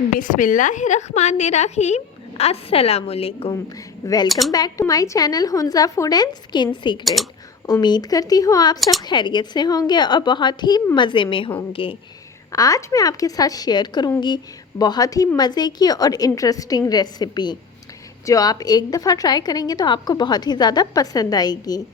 बिस्मिल्लाहिर्रहमानिर्रहीम। अस्सलामुअलैकुम। Welcome back to my channel Hunza food and skin secret. उम्मीद करती हूँ आप सब खैरियत से होंगे और बहुत ही मज़े में होंगे। आज मैं आपके साथ शेयर करूँगी बहुत ही मज़े की और इंटरेस्टिंग रेसिपी, जो आप एक दफ़ा ट्राई करेंगे तो आपको बहुत ही ज़्यादा पसंद आएगी।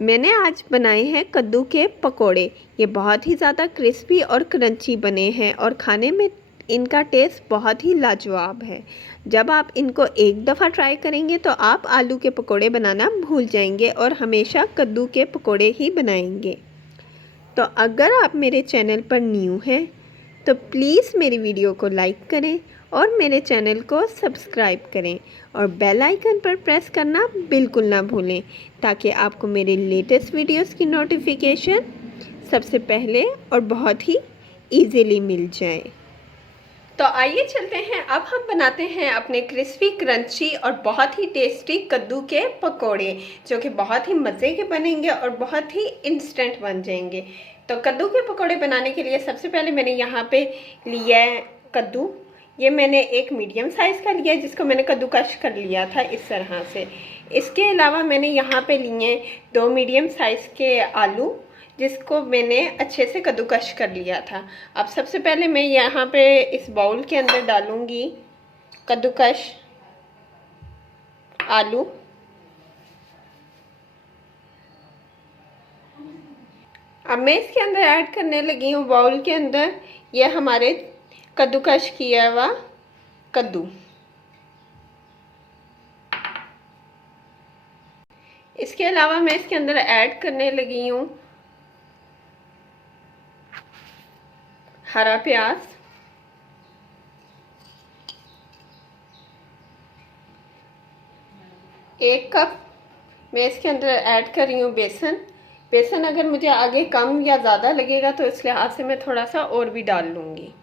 मैंने आज बनाए हैं कद्दू के पकोड़े। ये बहुत ही ज़्यादा क्रिस्पी और क्रंची बने हैं और खाने में इनका टेस्ट बहुत ही लाजवाब है। जब आप इनको एक दफ़ा ट्राई करेंगे तो आप आलू के पकोड़े बनाना भूल जाएंगे और हमेशा कद्दू के पकोड़े ही बनाएंगे। तो अगर आप मेरे चैनल पर न्यू हैं तो प्लीज़ मेरी वीडियो को लाइक करें और मेरे चैनल को सब्सक्राइब करें और बेल आइकन पर प्रेस करना बिल्कुल ना भूलें, ताकि आपको मेरे लेटेस्ट वीडियोस की नोटिफिकेशन सबसे पहले और बहुत ही इजीली मिल जाए। तो आइए चलते हैं, अब हम बनाते हैं अपने क्रिस्पी क्रंची और बहुत ही टेस्टी कद्दू के पकोड़े, जो कि बहुत ही मज़े के बनेंगे और बहुत ही इंस्टेंट बन जाएंगे। तो कद्दू के पकोड़े बनाने के लिए सबसे पहले मैंने यहाँ पे लिया है कद्दू। ये मैंने एक मीडियम साइज़ का लिया है, जिसको मैंने कद्दूकश कर लिया था इस तरह से। इसके अलावा मैंने यहाँ पे लिए 2 मीडियम साइज़ के आलू, जिसको मैंने अच्छे से कद्दूकश कर लिया था। अब सबसे पहले मैं यहाँ पे इस बाउल के अंदर डालूँगी कद्दूकश आलू। अब मैं इसके अंदर ऐड करने लगी हूँ बाउल के अंदर ये हमारे कद्दूकश किया हुआ कद्दू। इसके अलावा मैं इसके अंदर ऐड करने लगी हूँ हरा प्याज, 1 कप मैं इसके अंदर ऐड कर रही हूँ बेसन अगर मुझे आगे कम या ज़्यादा लगेगा तो इस लिहाज से मैं थोड़ा सा और भी डाल लूँगी।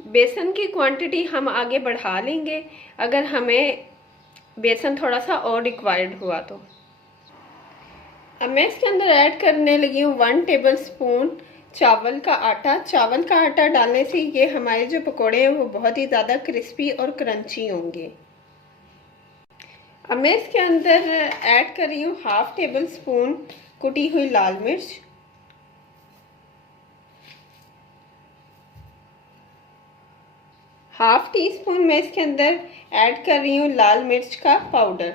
बेसन की क्वांटिटी हम आगे बढ़ा लेंगे अगर हमें बेसन थोड़ा सा और रिक्वायर्ड हुआ तो। अब मैं इसके अंदर ऐड करने लगी हूँ 1 टेबल स्पून चावल का आटा। चावल का आटा डालने से ये हमारे जो पकोड़े हैं वो बहुत ही ज़्यादा क्रिस्पी और क्रंची होंगे। अब मैं इसके अंदर ऐड कर रही हूँ 1/2 टेबल स्पून कुटी हुई लाल मिर्च, 1/2 टीस्पून मैं इसके अंदर ऐड कर रही हूँ लाल मिर्च का पाउडर,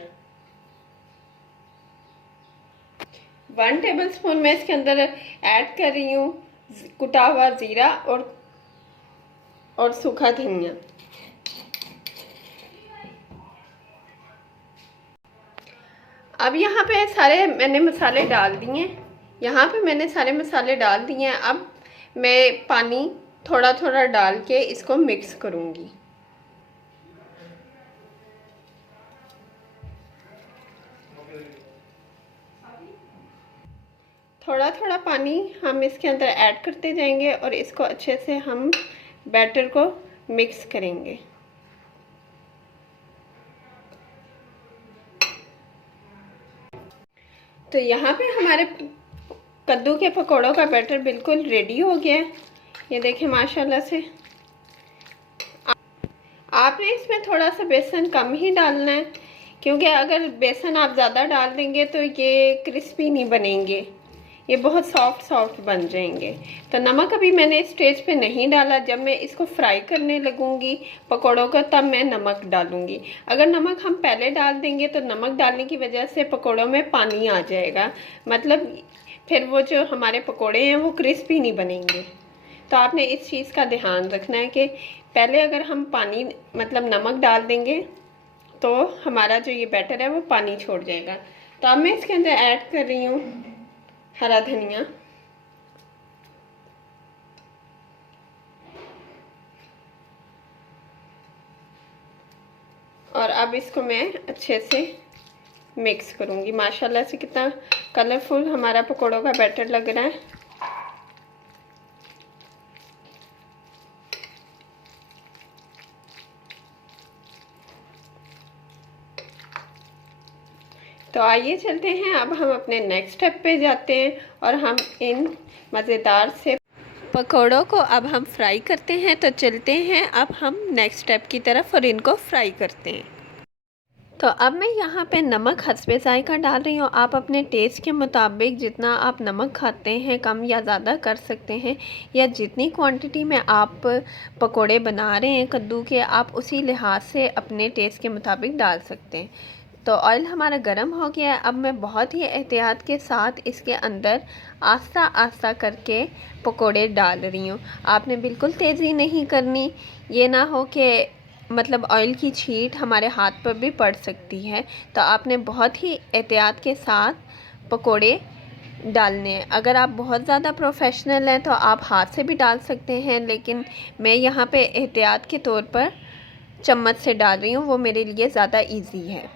1 टेबल स्पून मैं इसके अंदर ऐड कर रही हूँ कुटा हुआ जीरा और सूखा धनिया। अब यहाँ पे सारे मैंने मसाले डाल दिए हैं। यहाँ पे मैंने सारे मसाले डाल दिए हैं। अब मैं पानी थोड़ा थोड़ा डाल के इसको मिक्स करूँगी। थोड़ा थोड़ा पानी हम इसके अंदर ऐड करते जाएंगे और इसको अच्छे से हम बैटर को मिक्स करेंगे। तो यहाँ पे हमारे कद्दू के पकौड़ों का बैटर बिल्कुल रेडी हो गया है। ये देखिए माशाल्लाह से। आपने इसमें थोड़ा सा बेसन कम ही डालना है, क्योंकि अगर बेसन आप ज़्यादा डाल देंगे तो ये क्रिस्पी नहीं बनेंगे, ये बहुत सॉफ्ट बन जाएंगे। तो नमक अभी मैंने स्टेज पे नहीं डाला, जब मैं इसको फ्राई करने लगूंगी पकौड़ों को तब मैं नमक डालूंगी। अगर नमक हम पहले डाल देंगे तो नमक डालने की वजह से पकौड़ों में पानी आ जाएगा, मतलब फिर वो जो हमारे पकौड़े हैं वो क्रिस्पी नहीं बनेंगे। तो आपने इस चीज़ का ध्यान रखना है कि पहले अगर हम पानी मतलब नमक डाल देंगे तो हमारा जो ये बैटर है वो पानी छोड़ जाएगा। तो अब मैं इसके अंदर ऐड कर रही हूँ हरा धनिया, और अब इसको मैं अच्छे से मिक्स करूँगी। माशाल्लाह से कितना कलरफुल हमारा पकौड़ों का बैटर लग रहा है। तो आइए चलते हैं, अब हम अपने नेक्स्ट स्टेप पे जाते हैं और हम इन मज़ेदार से पकोड़ों को अब हम फ्राई करते हैं, तो चलते हैं अब हम नेक्स्ट स्टेप की तरफ और इनको फ्राई करते हैं। तो अब मैं यहाँ पे नमक हस्बे ज़ायक़ा डाल रही हूँ। आप अपने टेस्ट के मुताबिक जितना आप नमक खाते हैं कम या ज़्यादा कर सकते हैं, या जितनी क्वांटिटी में आप पकोड़े बना रहे हैं कद्दू के, आप उसी लिहाज से अपने टेस्ट के मुताबिक डाल सकते हैं। तो ऑयल हमारा गर्म हो गया है। अब मैं बहुत ही एहतियात के साथ इसके अंदर आस्ता आस्ता करके पकोड़े डाल रही हूँ। आपने बिल्कुल तेज़ी नहीं करनी, ये ना हो कि मतलब ऑयल की छींट हमारे हाथ पर भी पड़ सकती है। तो आपने बहुत ही एहतियात के साथ पकोड़े डालने हैं। अगर आप बहुत ज़्यादा प्रोफेशनल हैं तो आप हाथ से भी डाल सकते हैं, लेकिन मैं यहाँ पे एहतियात के तौर पर चम्मच से डाल रही हूँ, वो मेरे लिए ज़्यादा इजी है।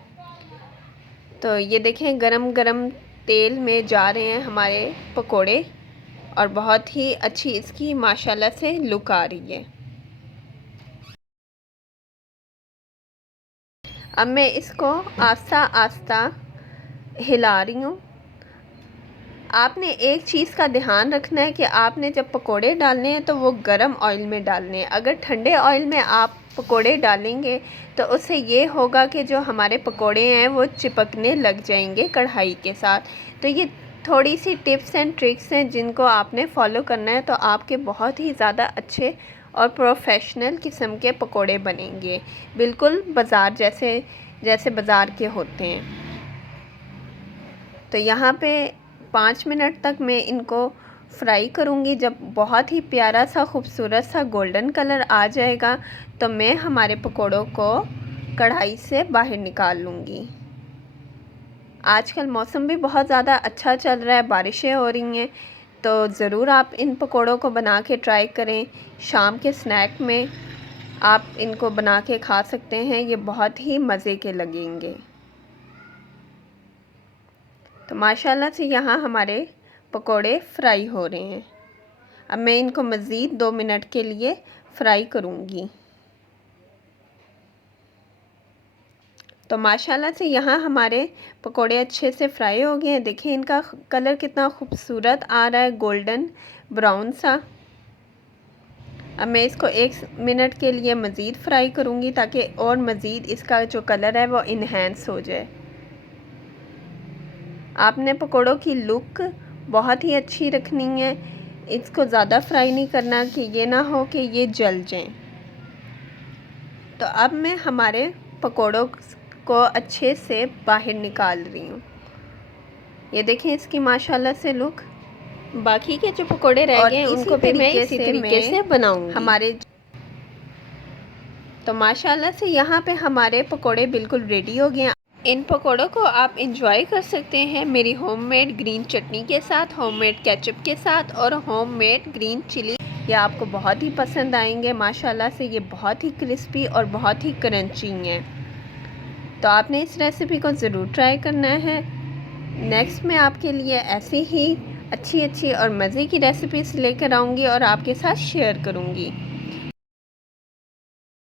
तो ये देखें गरम गरम तेल में जा रहे हैं हमारे पकोड़े और बहुत ही अच्छी इसकी माशाल्लाह से लुक आ रही है। अब मैं इसको आस्ता आस्ता हिला रही हूँ। आपने एक चीज़ का ध्यान रखना है कि आपने जब पकोड़े डालने हैं तो वो गरम ऑयल में डालने हैं। अगर ठंडे ऑयल में आप पकोड़े डालेंगे तो उससे ये होगा कि जो हमारे पकोड़े हैं वो चिपकने लग जाएंगे कढ़ाई के साथ। तो ये थोड़ी सी टिप्स एंड ट्रिक्स हैं जिनको आपने फॉलो करना है, तो आपके बहुत ही ज़्यादा अच्छे और प्रोफेशनल किस्म के पकोड़े बनेंगे, बिल्कुल बाज़ार जैसे बाज़ार के होते हैं। तो यहाँ पे 5 मिनट तक मैं इनको फ्राई करूँगी। जब बहुत ही प्यारा सा खूबसूरत सा गोल्डन कलर आ जाएगा तो मैं हमारे पकोड़ों को कढ़ाई से बाहर निकाल लूँगी। आजकल मौसम भी बहुत ज़्यादा अच्छा चल रहा है, बारिशें हो रही हैं, तो ज़रूर आप इन पकोड़ों को बना के ट्राई करें। शाम के स्नैक में आप इनको बना के खा सकते हैं, ये बहुत ही मज़े के लगेंगे। तो माशाल्लाह से यहाँ हमारे पकोड़े फ्राई हो रहे हैं। अब मैं इनको मज़ीद 2 मिनट के लिए फ्राई करूँगी। तो माशाल्लाह से यहाँ हमारे पकोड़े अच्छे से फ्राई हो गए हैं। देखिए इनका कलर कितना खूबसूरत आ रहा है, गोल्डन ब्राउन सा। अब मैं इसको 1 मिनट के लिए मज़ीद फ्राई करूँगी ताकि और मज़ीद इसका जो कलर है वो इन्हेंस हो जाए। आपने पकोड़ों की लुक बहुत ही अच्छी रखनी है, इसको ज़्यादा फ्राई नहीं करना कि ये ना हो कि ये जल जाएं। तो अब मैं हमारे पकोड़ों को अच्छे से बाहर निकाल रही हूँ। ये देखें इसकी माशाल्लाह से लुक। बाकी के जो पकोड़े रह गए हैं उनको भी मैं इसी तरीके से बनाऊंगी हमारे। तो माशाल्लाह से यहाँ पे हमारे पकोड़े बिल्कुल रेडी हो गए हैं। इन पकोड़ों को आप इंजॉय कर सकते हैं मेरी होममेड ग्रीन चटनी के साथ, होममेड केचप के साथ और होममेड ग्रीन चिली। ये आपको बहुत ही पसंद आएंगे। माशाल्लाह से ये बहुत ही क्रिस्पी और बहुत ही क्रंची हैं। तो आपने इस रेसिपी को ज़रूर ट्राई करना है। नेक्स्ट मैं आपके लिए ऐसी ही अच्छी और मज़े की रेसिपीज़ लेकर आऊँगी और आपके साथ शेयर करूँगी।